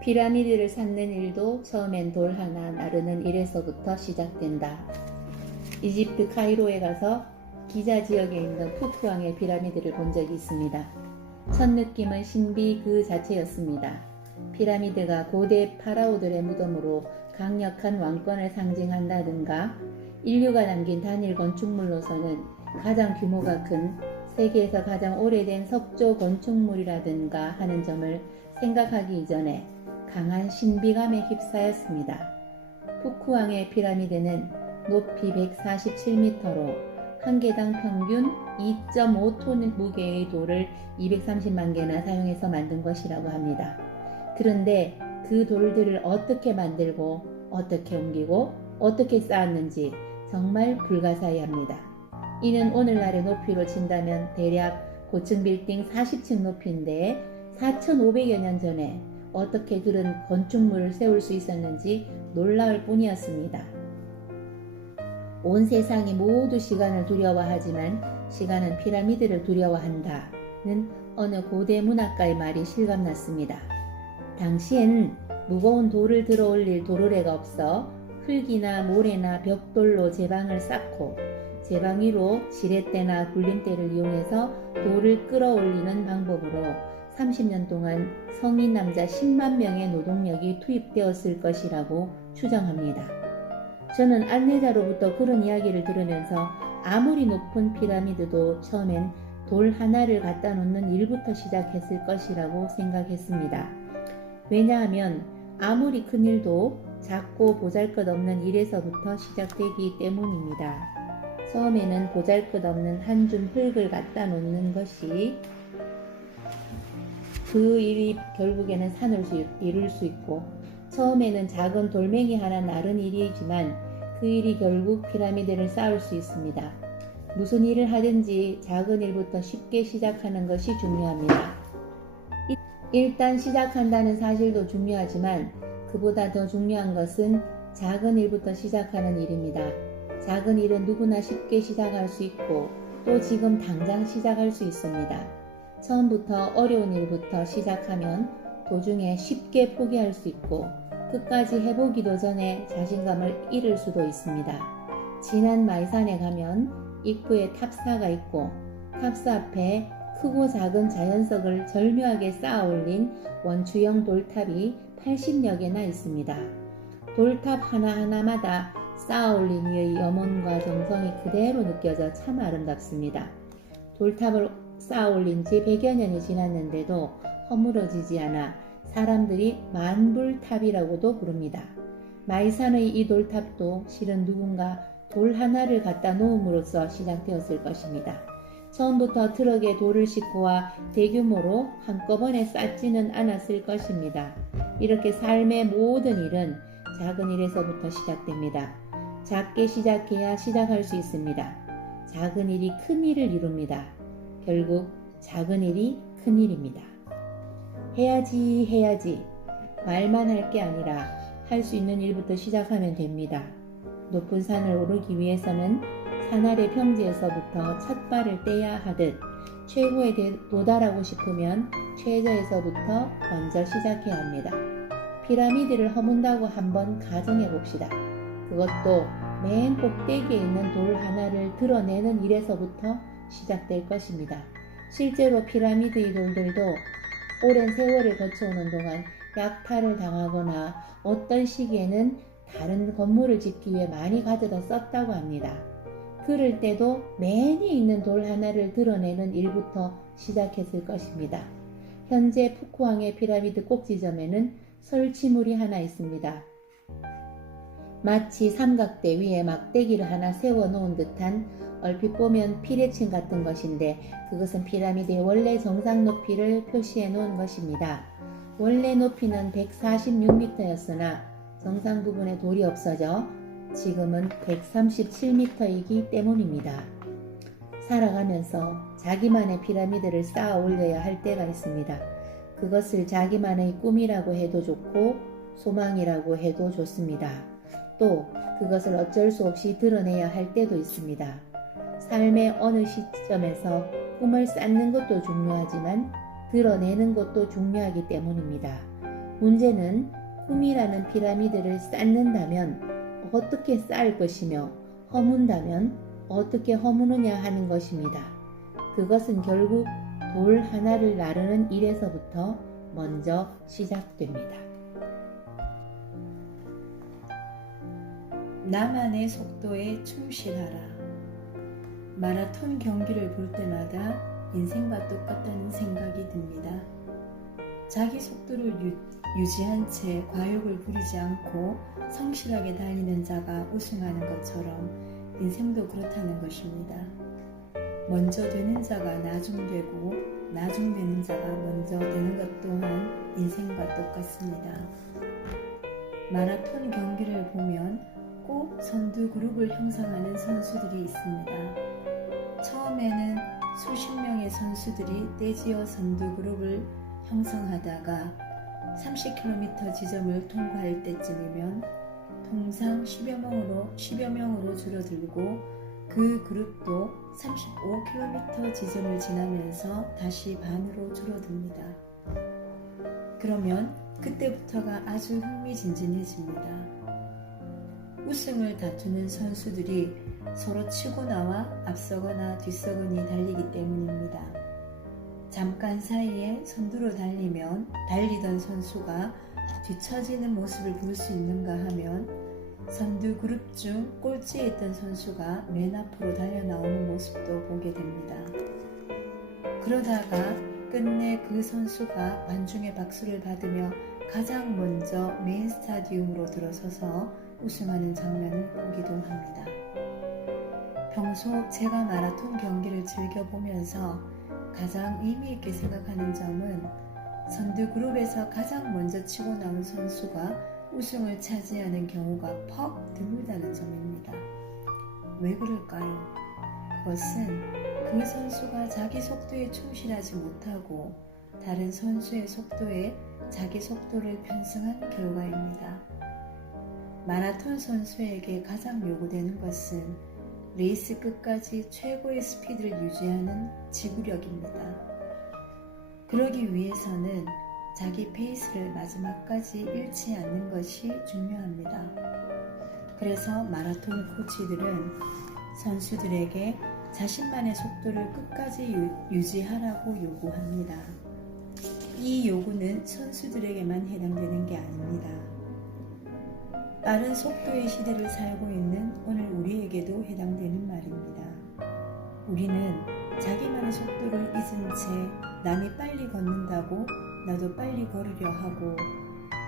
피라미드를 쌓는 일도 처음엔 돌 하나 나르는 일에서부터 시작된다. 이집트 카이로에 가서 기자 지역에 있는 쿠프왕의 피라미드를 본 적이 있습니다. 첫 느낌은 신비 그 자체였습니다. 피라미드가 고대 파라오들의 무덤으로 강력한 왕권을 상징한다든가 인류가 남긴 단일 건축물로서는 가장 규모가 큰 세계에서 가장 오래된 석조 건축물이라든가 하는 점을 생각하기 이전에 강한 신비감에 휩싸였습니다. 푸쿠왕의 피라미드는 높이 147m로 한 개당 평균 2.5톤 무게의 돌을 230만 개나 사용해서 만든 것이라고 합니다. 그런데 그 돌들을 어떻게 만들고 어떻게 옮기고 어떻게 쌓았는지 정말 불가사의합니다. 이는 오늘날의 높이로 친다면 대략 고층 빌딩 40층 높이인데 4,500여 년 전에 어떻게 그런 건축물을 세울 수 있었는지 놀라울 뿐이었습니다. 온 세상이 모두 시간을 두려워하지만 시간은 피라미드를 두려워한다는 어느 고대 문학가의 말이 실감났습니다. 당시엔 무거운 돌을 들어 올릴 도르래가 없어 흙이나 모래나 벽돌로 제방을 쌓고 제방 위로 지렛대나 굴림대를 이용해서 돌을 끌어올리는 방법으로 30년 동안 성인 남자 10만 명의 노동력이 투입되었을 것이라고 추정합니다. 저는 안내자로부터 그런 이야기를 들으면서 아무리 높은 피라미드도 처음엔 돌 하나를 갖다 놓는 일부터 시작했을 것이라고 생각했습니다. 왜냐하면 아무리 큰 일도 작고 보잘것없는 일에서부터 시작되기 때문입니다. 처음에는 보잘것없는 한 줌 흙을 갖다 놓는 것이 그 일이 결국에는 산을 이룰 수 있고 처음에는 작은 돌멩이 하나 나른 일이지만 그 일이 결국 피라미드를 쌓을 수 있습니다. 무슨 일을 하든지 작은 일부터 쉽게 시작하는 것이 중요합니다. 일단 시작한다는 사실도 중요하지만 그보다 더 중요한 것은 작은 일부터 시작하는 일입니다. 작은 일은 누구나 쉽게 시작할 수 있고 또 지금 당장 시작할 수 있습니다. 처음부터 어려운 일부터 시작하면 도중에 쉽게 포기할 수 있고 끝까지 해보기도 전에 자신감을 잃을 수도 있습니다. 진안 마이산에 가면 입구에 탑사가 있고 탑사 앞에 크고 작은 자연석을 절묘하게 쌓아 올린 원추형 돌탑이 80여 개나 있습니다. 돌탑 하나하나마다 쌓아 올린 이의 염원과 정성이 그대로 느껴져 참 아름답습니다. 돌탑을 쌓아 올린 지 100여 년이 지났는데도 허물어지지 않아 사람들이 만불탑이라고도 부릅니다. 마이산의 이 돌탑도 실은 누군가 돌 하나를 갖다 놓음으로써 시작되었을 것입니다. 처음부터 트럭에 돌을 싣고 와 대규모로 한꺼번에 쌓지는 않았을 것입니다. 이렇게 삶의 모든 일은 작은 일에서부터 시작됩니다. 작게 시작해야 시작할 수 있습니다. 작은 일이 큰 일을 이룹니다. 결국 작은 일이 큰 일입니다. 해야지 말만 할 게 아니라 할 수 있는 일부터 시작하면 됩니다. 높은 산을 오르기 위해서는 산 아래 평지에서부터 첫 발을 떼야 하듯 최고에 도달하고 싶으면 최저에서부터 먼저 시작해야 합니다. 피라미드를 허문다고 한번 가정해 봅시다. 그것도 맨 꼭대기에 있는 돌 하나를 드러내는 일에서부터 시작될 것입니다. 실제로 피라미드의 돌들도 오랜 세월을 거쳐오는 동안 약탈을 당하거나 어떤 시기에는 다른 건물을 짓기 위해 많이 가져다 썼다고 합니다. 그럴 때도 맨 위에 있는 돌 하나를 드러내는 일부터 시작했을 것입니다. 현재 푸쿠왕의 피라미드 꼭지점에는 설치물이 하나 있습니다. 마치 삼각대 위에 막대기를 하나 세워놓은 듯한 얼핏 보면 피레침 같은 것인데 그것은 피라미드의 원래 정상 높이를 표시해 놓은 것입니다. 원래 높이는 146m였으나 정상 부분에 돌이 없어져 지금은 137m이기 때문입니다. 살아가면서 자기만의 피라미드를 쌓아 올려야 할 때가 있습니다. 그것을 자기만의 꿈이라고 해도 좋고 소망이라고 해도 좋습니다. 또 그것을 어쩔 수 없이 드러내야 할 때도 있습니다. 삶의 어느 시점에서 꿈을 쌓는 것도 중요하지만 드러내는 것도 중요하기 때문입니다. 문제는 꿈이라는 피라미드를 쌓는다면 어떻게 쌓을 것이며 허문다면 어떻게 허무느냐 하는 것입니다. 그것은 결국 돌 하나를 나르는 일에서부터 먼저 시작됩니다. 나만의 속도에 충실하라. 마라톤 경기를 볼 때마다 인생과 똑같다는 생각이 듭니다. 자기 속도를 유지한 채 과욕을 부리지 않고 성실하게 달리는 자가 우승하는 것처럼 인생도 그렇다는 것입니다. 먼저 되는 자가 나중되고 나중되는 자가 먼저 되는 것 또한 인생과 똑같습니다. 마라톤 경기를 보면 꼭 선두 그룹을 형성하는 선수들이 있습니다. 처음에는 수십 명의 선수들이 떼지어 선두 그룹을 형성하다가 30km 지점을 통과할 때쯤이면 통상 10여 명으로 줄어들고 그 그룹도 35km 지점을 지나면서 다시 반으로 줄어듭니다. 그러면 그때부터가 아주 흥미진진해집니다. 우승을 다투는 선수들이 서로 치고 나와 앞서거나 뒤서거니 달리기 때문입니다. 잠깐 사이에 선두로 달리던 선수가 뒤처지는 모습을 볼 수 있는가 하면 선두 그룹 중 꼴찌에 있던 선수가 맨 앞으로 달려나오는 모습도 보게 됩니다. 그러다가 끝내 그 선수가 관중의 박수를 받으며 가장 먼저 메인 스타디움으로 들어서서 우승하는 장면을 보기도 합니다. 평소 제가 마라톤 경기를 즐겨보면서 가장 의미 있게 생각하는 점은 선두 그룹에서 가장 먼저 치고 나온 선수가 우승을 차지하는 경우가 퍽 드물다는 점입니다. 왜 그럴까요? 그것은 그 선수가 자기 속도에 충실하지 못하고 다른 선수의 속도에 자기 속도를 편승한 결과입니다. 마라톤 선수에게 가장 요구되는 것은 레이스 끝까지 최고의 스피드를 유지하는 지구력입니다. 그러기 위해서는 자기 페이스를 마지막까지 잃지 않는 것이 중요합니다. 그래서 마라톤 코치들은 선수들에게 자신만의 속도를 끝까지 유지하라고 요구합니다. 이 요구는 선수들에게만 해당되는 게 아닙니다. 빠른 속도의 시대를 살고 있는 오늘 우리에게도 해당되는 말입니다. 우리는 자기만의 속도를 잊은 채 남이 빨리 걷는다고 나도 빨리 걸으려 하고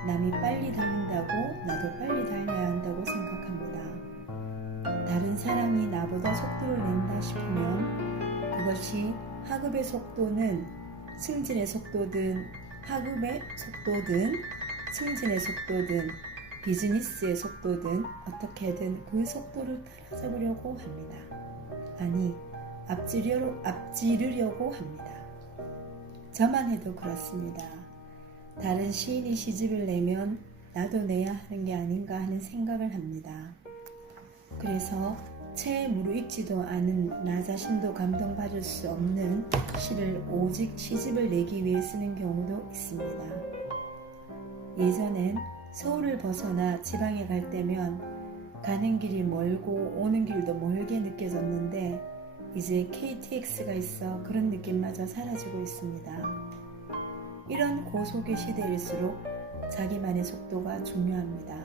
남이 빨리 달린다고 나도 빨리 달려야 한다고 생각합니다. 다른 사람이 나보다 속도를 낸다 싶으면 그것이 하급의 속도는 승진의 속도든 하급의 속도든 승진의 속도든 비즈니스의 속도든 어떻게든 그 속도를 따라잡으려고 합니다. 아니, 앞지르려고 합니다. 저만 해도 그렇습니다. 다른 시인이 시집을 내면 나도 내야 하는 게 아닌가 하는 생각을 합니다. 그래서 채 무르익지도 않은 나 자신도 감동받을 수 없는 시를 오직 시집을 내기 위해 쓰는 경우도 있습니다. 예전엔 서울을 벗어나 지방에 갈 때면 가는 길이 멀고 오는 길도 멀게 느껴졌는데 이제 KTX가 있어 그런 느낌마저 사라지고 있습니다. 이런 고속의 시대일수록 자기만의 속도가 중요합니다.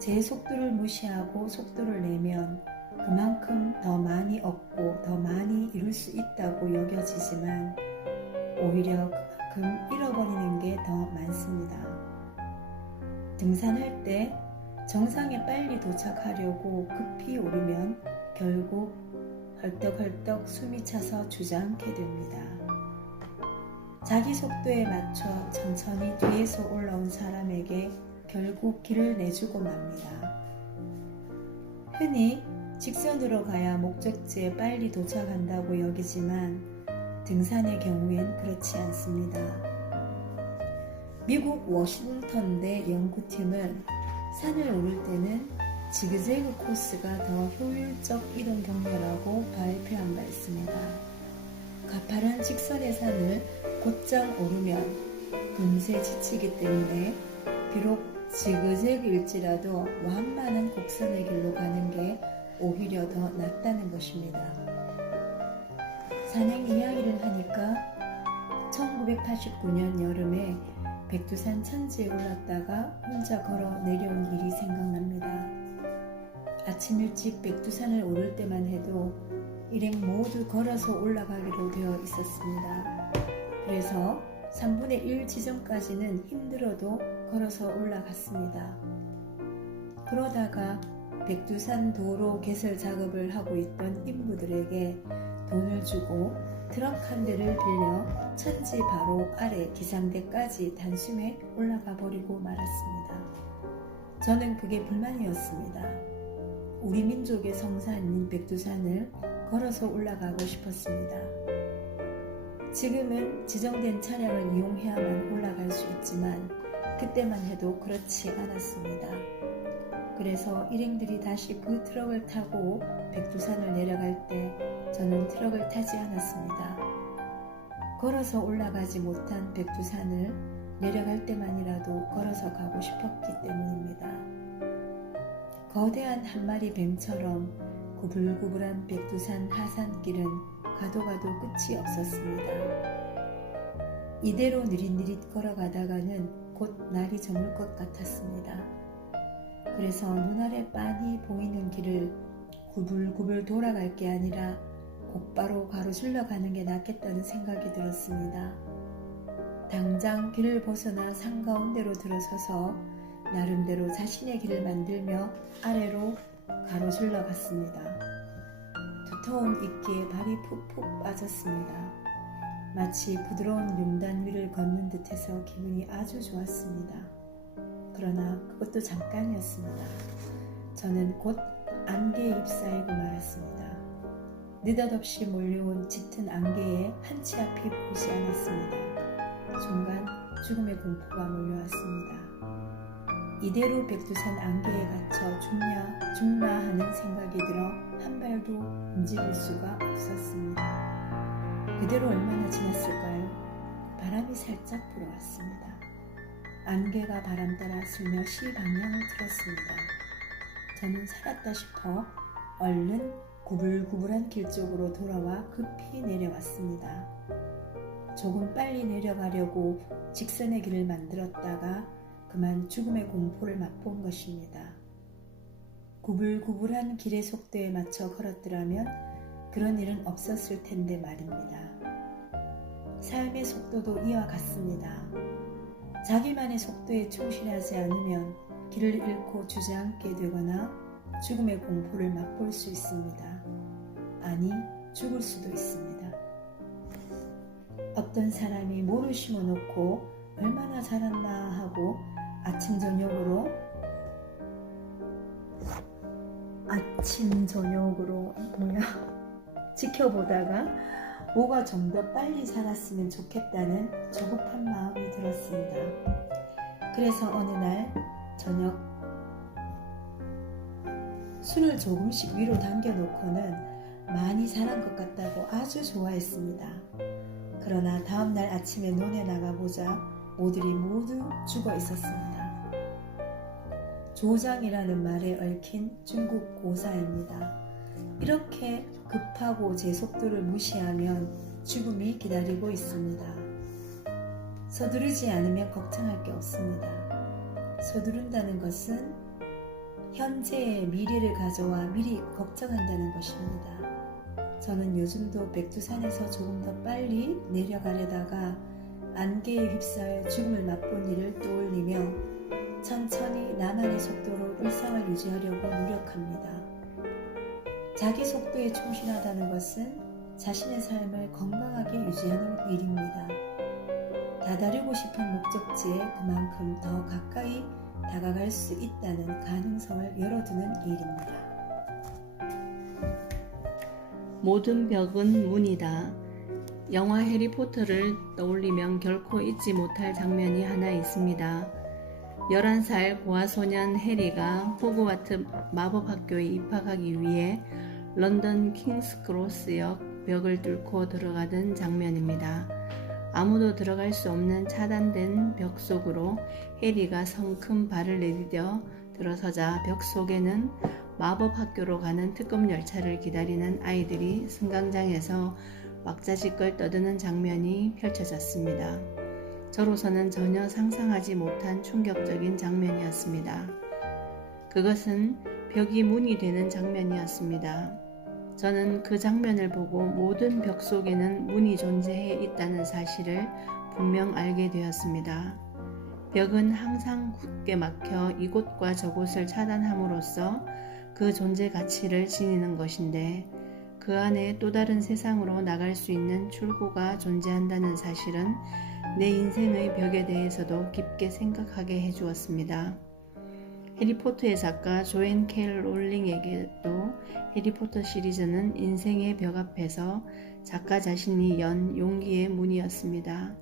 제 속도를 무시하고 속도를 내면 그만큼 더 많이 얻고 더 많이 이룰 수 있다고 여겨지지만 오히려 그만큼 잃어버리는 게 더 많습니다. 등산할 때 정상에 빨리 도착하려고 급히 오르면 결국 헐떡헐떡 숨이 차서 주저앉게 됩니다. 자기 속도에 맞춰 천천히 뒤에서 올라온 사람에게 결국 길을 내주고 맙니다. 흔히 직선으로 가야 목적지에 빨리 도착한다고 여기지만 등산의 경우엔 그렇지 않습니다. 미국 워싱턴대 연구팀은 산을 오를 때는 지그재그 코스가 더 효율적 이동 경로라고 발표한 바 있습니다. 가파른 직선의 산을 곧장 오르면 금세 지치기 때문에 비록 지그재그일지라도 완만한 곡선의 길로 가는 게 오히려 더 낫다는 것입니다. 산행 이야기를 하니까 1989년 여름에 백두산 천지에 올랐다가 혼자 걸어 내려온 일이 생각납니다. 아침 일찍 백두산을 오를 때만 해도 일행 모두 걸어서 올라가기로 되어 있었습니다. 그래서 3분의 1 지점까지는 힘들어도 걸어서 올라갔습니다. 그러다가 백두산 도로 개설 작업을 하고 있던 인부들에게 돈을 주고 트럭 한 대를 빌려 천지 바로 아래 기상대까지 단숨에 올라가 버리고 말았습니다. 저는 그게 불만이었습니다. 우리 민족의 성산인 백두산을 걸어서 올라가고 싶었습니다. 지금은 지정된 차량을 이용해야만 올라갈 수 있지만 그때만 해도 그렇지 않았습니다. 그래서 일행들이 다시 그 트럭을 타고 백두산을 내려갈 때 저는 트럭을 타지 않았습니다. 걸어서 올라가지 못한 백두산을 내려갈 때만이라도 걸어서 가고 싶었기 때문입니다. 거대한 한 마리 뱀처럼 구불구불한 백두산 하산길은 가도 끝이 없었습니다. 이대로 느릿느릿 걸어가다가는 곧 날이 저물 것 같았습니다. 그래서 눈알에 빤히 보이는 길을 구불구불 돌아갈 게 아니라 곧바로 가로질러 가는 게 낫겠다는 생각이 들었습니다. 당장 길을 벗어나 산 가운데로 들어서서 나름대로 자신의 길을 만들며 아래로 가로질러 갔습니다. 두터운 이끼에 발이 푹푹 빠졌습니다. 마치 부드러운 용단 위를 걷는 듯해서 기분이 아주 좋았습니다. 그러나 그것도 잠깐이었습니다. 저는 곧 안개에 휩싸이고 말았습니다. 느닷없이 몰려온 짙은 안개에 한 치 앞이 보이지 않았습니다. 순간 죽음의 공포가 몰려왔습니다. 이대로 백두산 안개에 갇혀 죽나 하는 생각이 들어 한 발도 움직일 수가 없었습니다. 그대로 얼마나 지났을까요? 바람이 살짝 불어왔습니다. 안개가 바람 따라 슬며시 방향을 틀었습니다. 저는 살았다 싶어 얼른 구불구불한 길 쪽으로 돌아와 급히 내려왔습니다. 조금 빨리 내려가려고 직선의 길을 만들었다가 그만 죽음의 공포를 맛본 것입니다. 구불구불한 길의 속도에 맞춰 걸었더라면 그런 일은 없었을 텐데 말입니다. 삶의 속도도 이와 같습니다. 자기만의 속도에 충실하지 않으면 길을 잃고 주저앉게 되거나 죽음의 공포를 맛볼 수 있습니다. 아니, 죽을 수도 있습니다. 어떤 사람이 뭐를 심어놓고 얼마나 자랐나 하고 아침 저녁으로 지켜보다가 뭐가 좀 더 빨리 자랐으면 좋겠다는 조급한 마음이 들었습니다. 그래서 어느 날 저녁 술을 조금씩 위로 당겨놓고는 많이 자란 것 같다고 아주 좋아했습니다. 그러나 다음날 아침에 논에 나가보자 모들이 모두 죽어 있었습니다. 조장이라는 말에 얽힌 중국 고사입니다. 이렇게 급하고 제 속도를 무시하면 죽음이 기다리고 있습니다. 서두르지 않으면 걱정할 게 없습니다. 서두른다는 것은 현재의 미래를 가져와 미리 걱정한다는 것입니다. 저는 요즘도 백두산에서 조금 더 빨리 내려가려다가 안개에 휩싸여 죽음을 맛본 일을 떠올리며 천천히 나만의 속도로 일상을 유지하려고 노력합니다. 자기 속도에 충실하다는 것은 자신의 삶을 건강하게 유지하는 일입니다. 다다르고 싶은 목적지에 그만큼 더 가까이 다가갈 수 있다는 가능성을 열어두는 일입니다. 모든 벽은 문이다. 영화 해리포터를 떠올리면 결코 잊지 못할 장면이 하나 있습니다. 11살 고아소년 해리가 호그와트 마법학교에 입학하기 위해 런던 킹스크로스역 벽을 뚫고 들어가던 장면입니다. 아무도 들어갈 수 없는 차단된 벽 속으로 해리가 성큼 발을 내디뎌 들어서자 벽 속에는 마법 학교로 가는 특급 열차를 기다리는 아이들이 승강장에서 왁자지껄 떠드는 장면이 펼쳐졌습니다. 저로서는 전혀 상상하지 못한 충격적인 장면이었습니다. 그것은 벽이 문이 되는 장면이었습니다. 저는 그 장면을 보고 모든 벽 속에는 문이 존재해 있다는 사실을 분명 알게 되었습니다. 벽은 항상 굳게 막혀 이곳과 저곳을 차단함으로써 그 존재 가치를 지니는 것인데 그 안에 또 다른 세상으로 나갈 수 있는 출구가 존재한다는 사실은 내 인생의 벽에 대해서도 깊게 생각하게 해주었습니다. 해리포터의 작가 조앤 K. 롤링에게도 해리포터 시리즈는 인생의 벽 앞에서 작가 자신이 연 용기의 문이었습니다.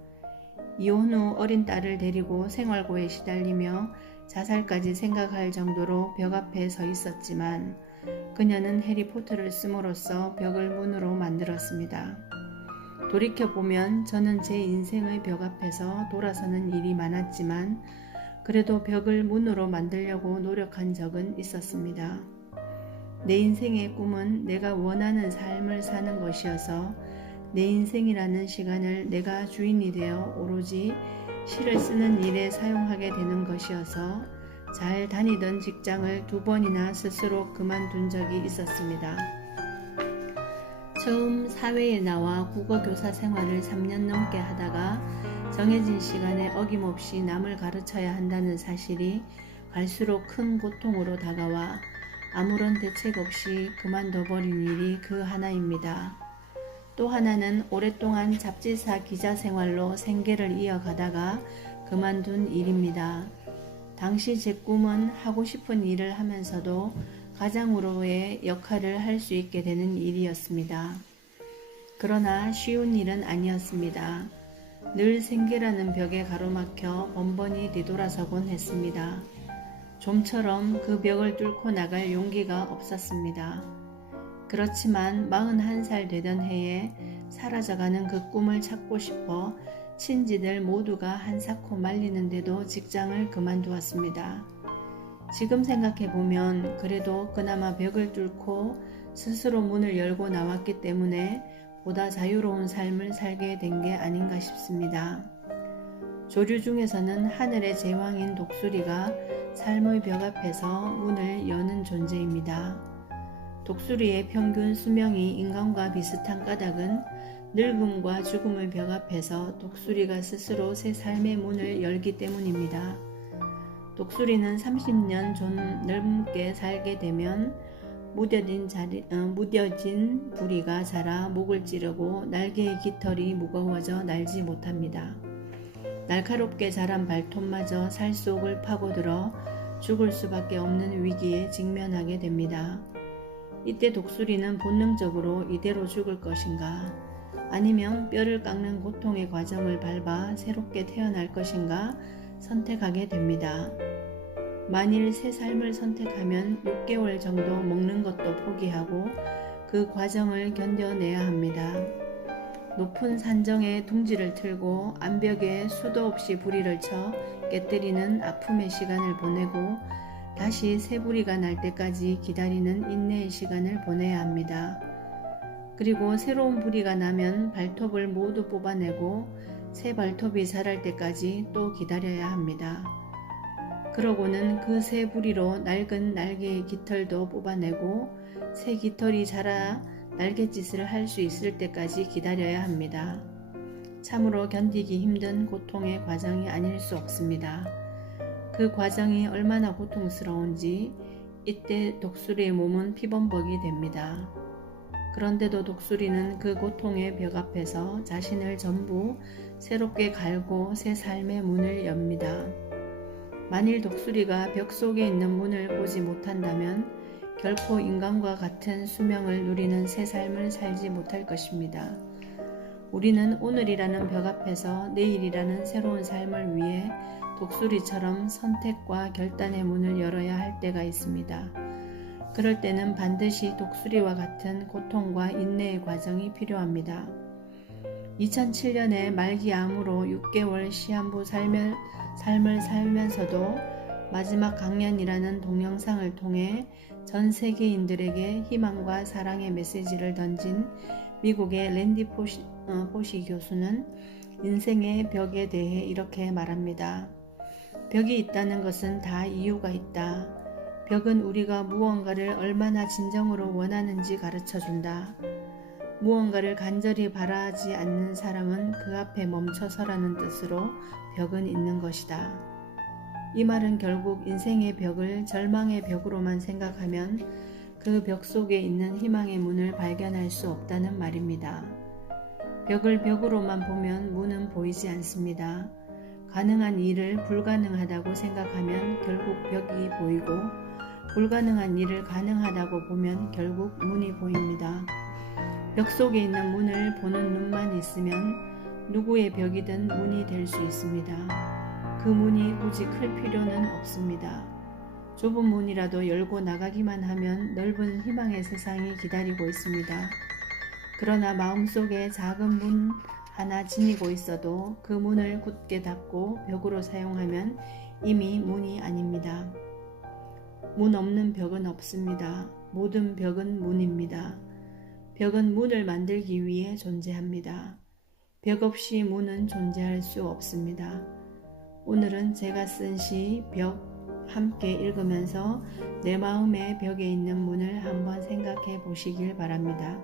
이혼 후 어린 딸을 데리고 생활고에 시달리며 자살까지 생각할 정도로 벽 앞에 서 있었지만 그녀는 해리포터를 씀으로써 벽을 문으로 만들었습니다. 돌이켜보면 저는 제 인생의 벽 앞에서 돌아서는 일이 많았지만 그래도 벽을 문으로 만들려고 노력한 적은 있었습니다. 내 인생의 꿈은 내가 원하는 삶을 사는 것이어서 내 인생이라는 시간을 내가 주인이 되어 오로지 시를 쓰는 일에 사용하게 되는 것이어서 잘 다니던 직장을 2번이나 스스로 그만둔 적이 있었습니다. 처음 사회에 나와 국어교사 생활을 3년 넘게 하다가 정해진 시간에 어김없이 남을 가르쳐야 한다는 사실이 갈수록 큰 고통으로 다가와 아무런 대책 없이 그만둬버린 일이 그 하나입니다. 또 하나는 오랫동안 잡지사 기자 생활로 생계를 이어가다가 그만둔 일입니다. 당시 제 꿈은 하고 싶은 일을 하면서도 가장으로의 역할을 할 수 있게 되는 일이었습니다. 그러나 쉬운 일은 아니었습니다. 늘 생계라는 벽에 가로막혀 번번이 뒤돌아서곤 했습니다. 좀처럼 그 벽을 뚫고 나갈 용기가 없었습니다. 그렇지만 41살 되던 해에 사라져가는 그 꿈을 찾고 싶어 친지들 모두가 한사코 말리는데도 직장을 그만두었습니다. 지금 생각해보면 그래도 그나마 벽을 뚫고 스스로 문을 열고 나왔기 때문에 보다 자유로운 삶을 살게 된 게 아닌가 싶습니다. 조류 중에서는 하늘의 제왕인 독수리가 삶의 벽 앞에서 문을 여는 존재입니다. 독수리의 평균 수명이 인간과 비슷한 까닭은 늙음과 죽음의 벽 앞에서 독수리가 스스로 새 삶의 문을 열기 때문입니다. 독수리는 30년 좀 넘게 살게 되면 무뎌진 부리가 자라 목을 찌르고 날개의 깃털이 무거워져 날지 못합니다. 날카롭게 자란 발톱마저 살 속을 파고들어 죽을 수밖에 없는 위기에 직면하게 됩니다. 이때 독수리는 본능적으로 이대로 죽을 것인가, 아니면 뼈를 깎는 고통의 과정을 밟아 새롭게 태어날 것인가 선택하게 됩니다. 만일 새 삶을 선택하면 6개월 정도 먹는 것도 포기하고 그 과정을 견뎌내야 합니다. 높은 산정에 둥지를 틀고 암벽에 수도 없이 부리를 쳐 깨뜨리는 아픔의 시간을 보내고 다시 새 부리가 날 때까지 기다리는 인내의 시간을 보내야 합니다. 그리고 새로운 부리가 나면 발톱을 모두 뽑아내고 새 발톱이 자랄 때까지 또 기다려야 합니다. 그러고는 그 새 부리로 낡은 날개의 깃털도 뽑아내고 새 깃털이 자라 날갯짓을 할 수 있을 때까지 기다려야 합니다. 참으로 견디기 힘든 고통의 과정이 아닐 수 없습니다. 그 과정이 얼마나 고통스러운지 이때 독수리의 몸은 피범벅이 됩니다. 그런데도 독수리는 그 고통의 벽 앞에서 자신을 전부 새롭게 갈고 새 삶의 문을 엽니다. 만일 독수리가 벽 속에 있는 문을 보지 못한다면 결코 인간과 같은 수명을 누리는 새 삶을 살지 못할 것입니다. 우리는 오늘이라는 벽 앞에서 내일이라는 새로운 삶을 위해 독수리처럼 선택과 결단의 문을 열어야 할 때가 있습니다. 그럴 때는 반드시 독수리와 같은 고통과 인내의 과정이 필요합니다. 2007년에 말기암으로 6개월 시한부 삶을 살면서도 마지막 강연이라는 동영상을 통해 전 세계인들에게 희망과 사랑의 메시지를 던진 미국의 랜디 포시 교수는 인생의 벽에 대해 이렇게 말합니다. 벽이 있다는 것은 다 이유가 있다. 벽은 우리가 무언가를 얼마나 진정으로 원하는지 가르쳐준다. 무언가를 간절히 바라지 않는 사람은 그 앞에 멈춰서라는 뜻으로 벽은 있는 것이다. 이 말은 결국 인생의 벽을 절망의 벽으로만 생각하면 그 벽 속에 있는 희망의 문을 발견할 수 없다는 말입니다. 벽을 벽으로만 보면 문은 보이지 않습니다. 가능한 일을 불가능하다고 생각하면 결국 벽이 보이고 불가능한 일을 가능하다고 보면 결국 문이 보입니다. 벽 속에 있는 문을 보는 눈만 있으면 누구의 벽이든 문이 될 수 있습니다. 그 문이 굳이 클 필요는 없습니다. 좁은 문이라도 열고 나가기만 하면 넓은 희망의 세상이 기다리고 있습니다. 그러나 마음속에 작은 문 하나 지니고 있어도 그 문을 굳게 닫고 벽으로 사용하면 이미 문이 아닙니다. 문 없는 벽은 없습니다. 모든 벽은 문입니다. 벽은 문을 만들기 위해 존재합니다. 벽 없이 문은 존재할 수 없습니다. 오늘은 제가 쓴 시 벽 함께 읽으면서 내 마음의 벽에 있는 문을 한번 생각해 보시길 바랍니다.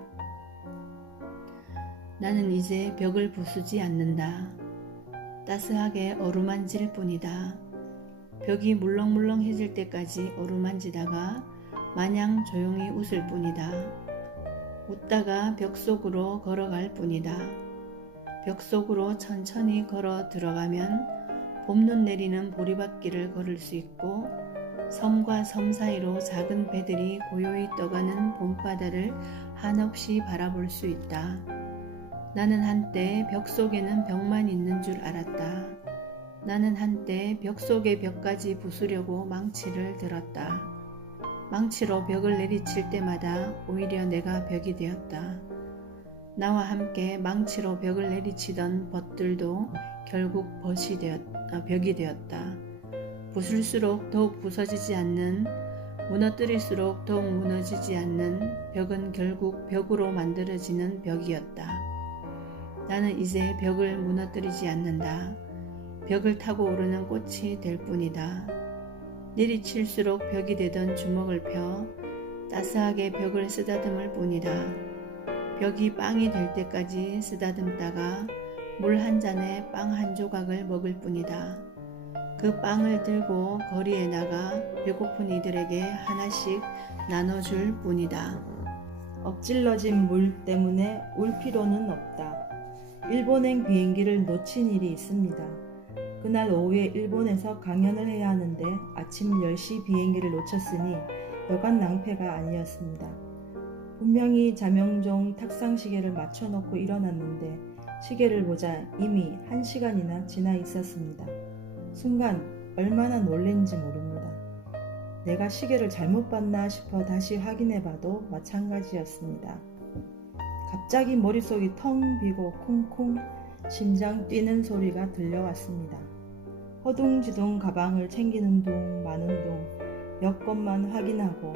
나는 이제 벽을 부수지 않는다. 따스하게 어루만질 뿐이다. 벽이 물렁물렁해질 때까지 어루만지다가 마냥 조용히 웃을 뿐이다. 웃다가 벽 속으로 걸어갈 뿐이다. 벽 속으로 천천히 걸어 들어가면 봄눈 내리는 보리밭길을 걸을 수 있고 섬과 섬 사이로 작은 배들이 고요히 떠가는 봄바다를 한없이 바라볼 수 있다. 나는 한때 벽 속에는 벽만 있는 줄 알았다. 나는 한때 벽 속의 벽까지 부수려고 망치를 들었다. 망치로 벽을 내리칠 때마다 오히려 내가 벽이 되었다. 나와 함께 망치로 벽을 내리치던 벗들도 결국 벽이 되었다. 부술수록 더욱 부서지지 않는, 무너뜨릴수록 더욱 무너지지 않는 벽은 결국 벽으로 만들어지는 벽이었다. 나는 이제 벽을 무너뜨리지 않는다. 벽을 타고 오르는 꽃이 될 뿐이다. 내리칠수록 벽이 되던 주먹을 펴 따스하게 벽을 쓰다듬을 뿐이다. 벽이 빵이 될 때까지 쓰다듬다가 물 한 잔에 빵 한 조각을 먹을 뿐이다. 그 빵을 들고 거리에 나가 배고픈 이들에게 하나씩 나눠줄 뿐이다. 엎질러진 물 때문에 울 필요는 없다. 일본행 비행기를 놓친 일이 있습니다. 그날 오후에 일본에서 강연을 해야 하는데 아침 10시 비행기를 놓쳤으니 여간 낭패가 아니었습니다. 분명히 자명종 탁상시계를 맞춰놓고 일어났는데 시계를 보자 이미 1시간이나 지나 있었습니다. 순간 얼마나 놀랜지 모릅니다. 내가 시계를 잘못 봤나 싶어 다시 확인해봐도 마찬가지였습니다. 갑자기 머릿속이 텅 비고 콩콩 심장 뛰는 소리가 들려왔습니다. 허둥지둥 가방을 챙기는 둥 마는 둥 여권만 확인하고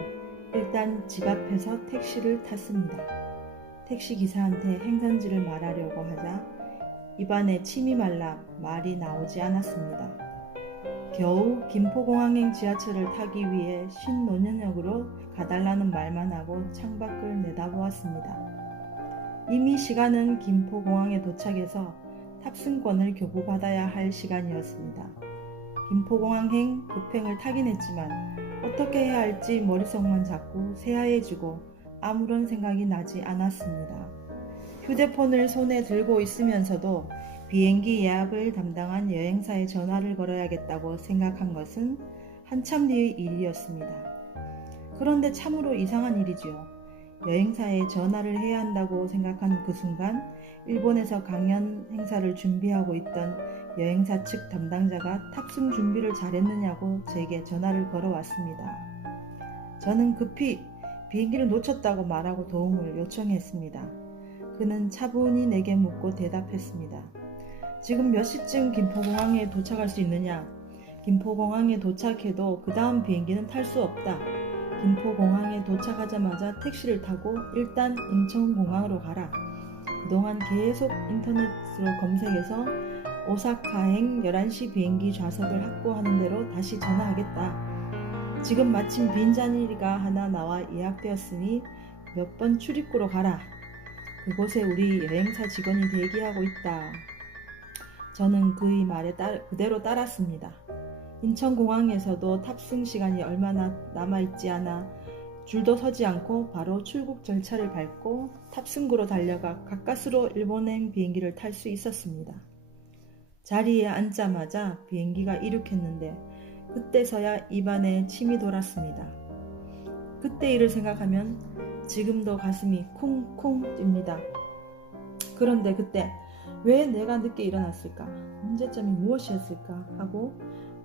일단 집 앞에서 택시를 탔습니다. 택시기사한테 행선지를 말하려고 하자 입안에 침이 말라 말이 나오지 않았습니다. 겨우 김포공항행 지하철을 타기 위해 신논현역으로 가달라는 말만 하고 창밖을 내다보았습니다. 이미 시간은 김포공항에 도착해서 탑승권을 교부받아야 할 시간이었습니다. 김포공항행 급행을 타긴 했지만 어떻게 해야 할지 머릿속만 자꾸 새하얘지고 아무런 생각이 나지 않았습니다. 휴대폰을 손에 들고 있으면서도 비행기 예약을 담당한 여행사에 전화를 걸어야겠다고 생각한 것은 한참 뒤의 일이었습니다. 그런데 참으로 이상한 일이지요. 여행사에 전화를 해야 한다고 생각한 그 순간 일본에서 강연 행사를 준비하고 있던 여행사 측 담당자가 탑승 준비를 잘했느냐고 제게 전화를 걸어왔습니다. 저는 급히 비행기를 놓쳤다고 말하고 도움을 요청했습니다. 그는 차분히 내게 묻고 대답했습니다. 지금 몇 시쯤 김포공항에 도착할 수 있느냐? 김포공항에 도착해도 그 다음 비행기는 탈 수 없다. 김포공항에 도착하자마자 택시를 타고 일단 인천공항으로 가라. 그동안 계속 인터넷으로 검색해서 오사카행 11시 비행기 좌석을 확보하는 대로 다시 전화하겠다. 지금 마침 빈자리가 하나 나와 예약되었으니 몇 번 출입구로 가라. 그곳에 우리 여행사 직원이 대기하고 있다. 저는 그의 말에 그대로 따랐습니다. 인천공항에서도 탑승 시간이 얼마나 남아있지 않아 줄도 서지 않고 바로 출국 절차를 밟고 탑승구로 달려가 가까스로 일본행 비행기를 탈 수 있었습니다. 자리에 앉자마자 비행기가 이륙했는데 그때서야 입안에 침이 돌았습니다. 그때 일을 생각하면 지금도 가슴이 쿵쿵 뜁니다. 그런데 그때 왜 내가 늦게 일어났을까? 문제점이 무엇이었을까? 하고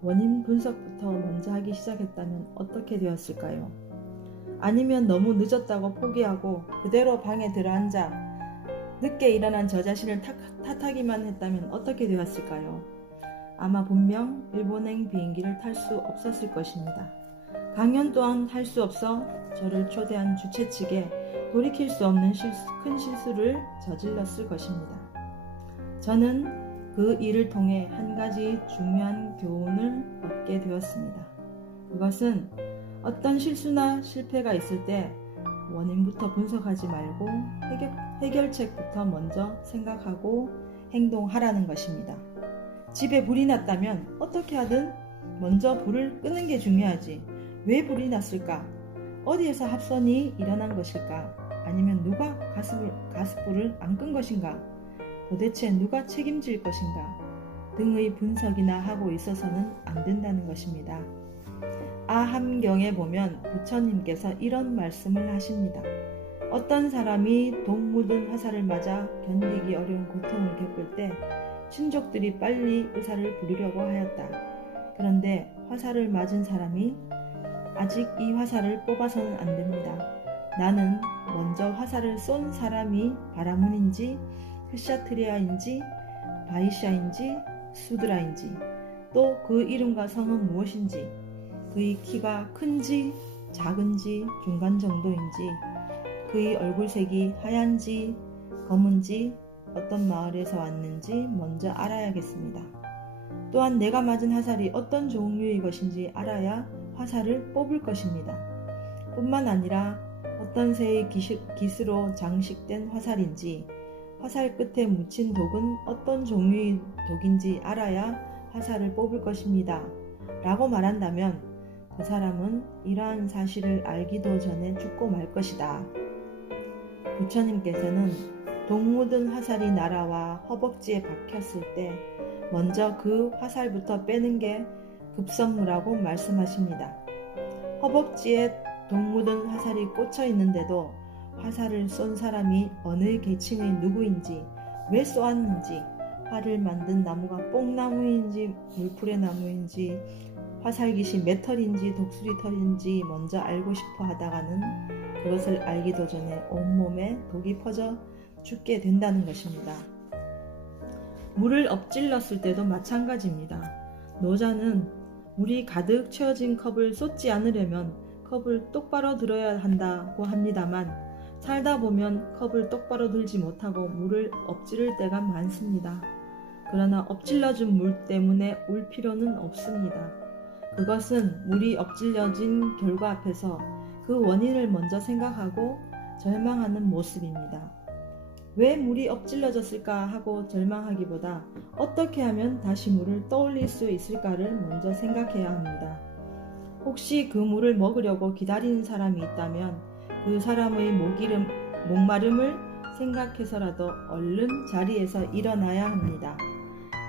원인 분석부터 먼저 하기 시작했다면 어떻게 되었을까요? 아니면 너무 늦었다고 포기하고 그대로 방에 들어앉아 늦게 일어난 저 자신을 탓하기만 했다면 어떻게 되었을까요? 아마 분명 일본행 비행기를 탈 수 없었을 것입니다. 강연 또한 할 수 없어 저를 초대한 주최 측에 돌이킬 수 없는 큰 실수를 저질렀을 것입니다. 저는 그 일을 통해 한 가지 중요한 교훈을 얻게 되었습니다. 그것은 어떤 실수나 실패가 있을 때 원인부터 분석하지 말고 해결책부터 먼저 생각하고 행동하라는 것입니다. 집에 불이 났다면 어떻게 하든 먼저 불을 끄는 게 중요하지. 왜 불이 났을까? 어디에서 합선이 일어난 것일까? 아니면 누가 가스불을 안 끈 것인가? 도대체 누가 책임질 것인가? 등의 분석이나 하고 있어서는 안 된다는 것입니다. 아함경에 보면 부처님께서 이런 말씀을 하십니다. 어떤 사람이 독 묻은 화살을 맞아 견디기 어려운 고통을 겪을 때 친족들이 빨리 의사를 부르려고 하였다. 그런데 화살을 맞은 사람이 아직 이 화살을 뽑아서는 안 됩니다. 나는 먼저 화살을 쏜 사람이 바라문인지 크샤트리아인지 바이샤인지 수드라인지 또 그 이름과 성은 무엇인지 그의 키가 큰지 작은지 중간 정도인지 그의 얼굴색이 하얀지 검은지 어떤 마을에서 왔는지 먼저 알아야겠습니다. 또한 내가 맞은 화살이 어떤 종류의 것인지 알아야 화살을 뽑을 것입니다. 뿐만 아니라 어떤 새의 깃으로 장식된 화살인지 화살 끝에 묻힌 독은 어떤 종류의 독인지 알아야 화살을 뽑을 것입니다. 라고 말한다면 그 사람은 이러한 사실을 알기도 전에 죽고 말 것이다. 부처님께서는 독 묻은 화살이 날아와 허벅지에 박혔을 때 먼저 그 화살부터 빼는 게 급선무라고 말씀하십니다. 허벅지에 독 묻은 화살이 꽂혀 있는데도 화살을 쏜 사람이 어느 계층의 누구인지, 왜 쏘았는지, 활을 만든 나무가 뽕나무인지 물풀의 나무인지 화살깃이 메털인지 독수리털인지 먼저 알고 싶어 하다가는 그것을 알기도 전에 온몸에 독이 퍼져 죽게 된다는 것입니다. 물을 엎질렀을 때도 마찬가지입니다. 노자는 물이 가득 채워진 컵을 쏟지 않으려면 컵을 똑바로 들어야 한다고 합니다만 살다 보면 컵을 똑바로 들지 못하고 물을 엎지를 때가 많습니다. 그러나 엎질러진 물 때문에 울 필요는 없습니다. 그것은 물이 엎질러진 결과 앞에서 그 원인을 먼저 생각하고 절망하는 모습입니다. 왜 물이 엎질러졌을까 하고 절망하기보다 어떻게 하면 다시 물을 떠올릴 수 있을까를 먼저 생각해야 합니다. 혹시 그 물을 먹으려고 기다리는 사람이 있다면 그 사람의 목마름을 생각해서라도 얼른 자리에서 일어나야 합니다.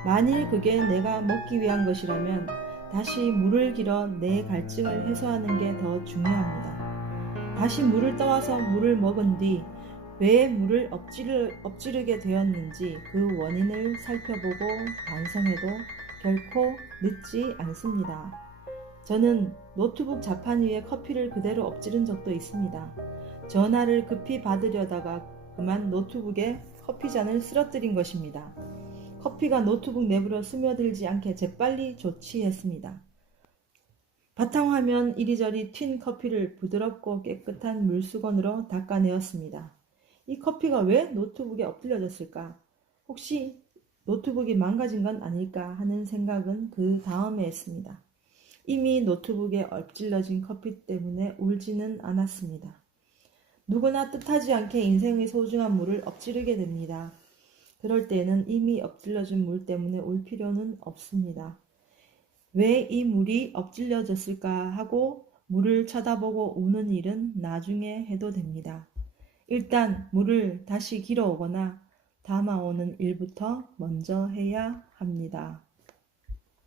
만일 그게 내가 먹기 위한 것이라면 다시 물을 길어 내 갈증을 해소하는 게 더 중요합니다. 다시 물을 떠와서 물을 먹은 뒤 왜 물을 엎지르게 되었는지 그 원인을 살펴보고 반성해도 결코 늦지 않습니다. 저는 노트북 자판 위에 커피를 그대로 엎지른 적도 있습니다. 전화를 급히 받으려다가 그만 노트북에 커피잔을 쓰러뜨린 것입니다. 커피가 노트북 내부로 스며들지 않게 재빨리 조치했습니다. 바탕화면 이리저리 튄 커피를 부드럽고 깨끗한 물수건으로 닦아내었습니다. 이 커피가 왜 노트북에 엎드려졌을까? 혹시 노트북이 망가진 건 아닐까 하는 생각은 그 다음에 했습니다. 이미 노트북에 엎질러진 커피 때문에 울지는 않았습니다. 누구나 뜻하지 않게 인생의 소중한 물을 엎지르게 됩니다. 그럴 때는 이미 엎질러진 물 때문에 울 필요는 없습니다. 왜 이 물이 엎질러졌을까 하고 물을 쳐다보고 우는 일은 나중에 해도 됩니다. 일단 물을 다시 길어오거나 담아오는 일부터 먼저 해야 합니다.